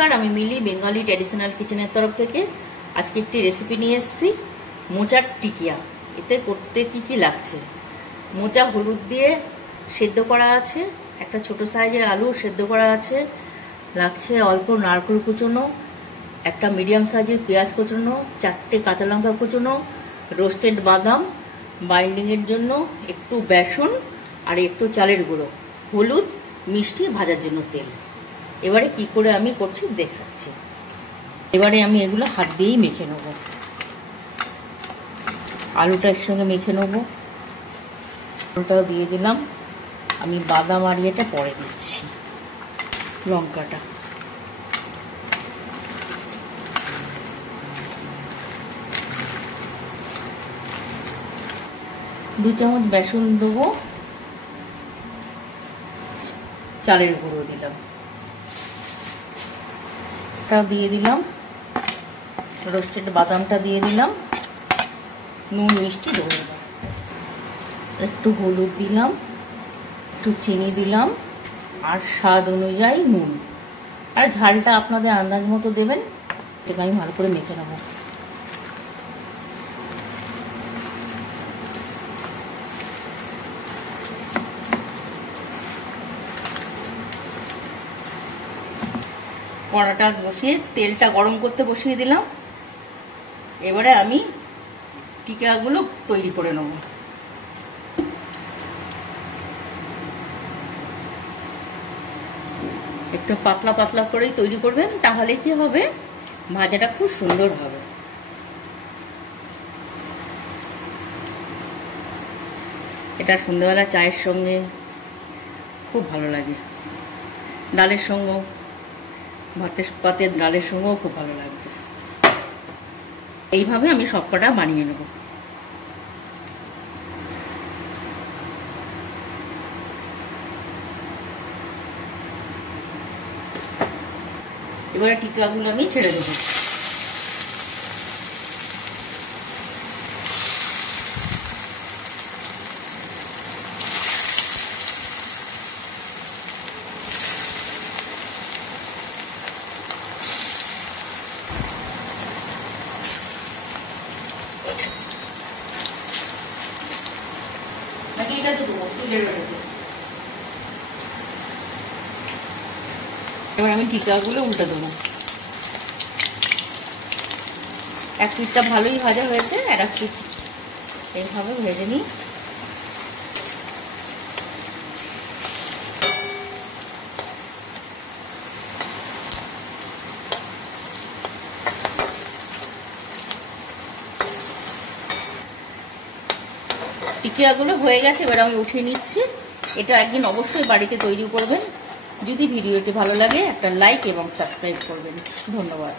नमस्कार आमी मिली Bengali traditional kitchen तरफ थेके आज के एक रेसिपि निये एसेछि मोचार टिकिया। एते करते की लागছে मोचा हलुद दिए सेদ্ধ करा आछे, एक छोटो साइजेर आलू सेদ্ধ करा आछे, लागছে अल्प नारकेल कुचोनो, एक मीडियम साइजेर पेঁয়াজ कुचोनो, 4टे काँचा लंका कुचोनो, रोस्टेड बादाम बाइंडिंगेर जोन्नो, एकटू बेसन और एकटू चालेर गुঁড়ো, हलुद, मिष्टि, भाजार जोन्नो तेल। एबारे की करे आमी करछि देखाচ্ছি। एबारे आमी एगुलो हाथ दिएई मेखे नेब, आलूटा एर संगे मेखे नेब। आलूटाও দিয়ে দিলাম, আমি বাদাম আর এটা পরে দিচ্ছি, লঙ্কাটা। दो চামচ বেসন দেবো, চালের গুঁড়ো দিলাম, দিয়ে দিলাম রোস্টেড বাদামটা দিয়ে দিলাম, নুন মিষ্টি দেবো, একটু হলুদ দিলাম, একটু চিনি দিলাম আর স্বাদ অনুযায়ী নুন, আর ঝালটা আপনাদের আন্দাজ মতো দেবেন। এটা আমি ভালো করে মেখে নেব। কড়াটা বসিয়ে তেলটা গরম করতে বসিয়ে দিলাম। এবারে আমি টিকাগুলো তৈরি করে নেব। একটু পাতলা পাতলা করেই তৈরি করবেন, তাহলে কি হবে ভাজাটা খুব সুন্দর হবে। এটা সন্ধ্যাবেলা চায়ের সঙ্গে খুব ভালো লাগে, ডালের সঙ্গে, ভাতের পাতের ডালের সঙ্গেও খুব ভালো লাগবে। এইভাবে আমি সবকটা বানিয়ে নেব। এবারে টিকাগুলো আমি ছেড়ে দেবো। এবার আমি টিকাগুলো উল্টে দেবো। এক পিঠটা ভালোই ভাজা হয়েছে, আর এক পিঠ এইভাবে ভেজে নিই। টিকিয়াগুলো হয়ে গেছে, এবার আমি উঠিয়ে নিচ্ছি। এটা একদিন অবশ্যই বাড়িতে তৈরি করবেন। যদি ভিডিওটি ভালো লাগে একটা লাইক এবং সাবস্ক্রাইব করবেন। ধন্যবাদ।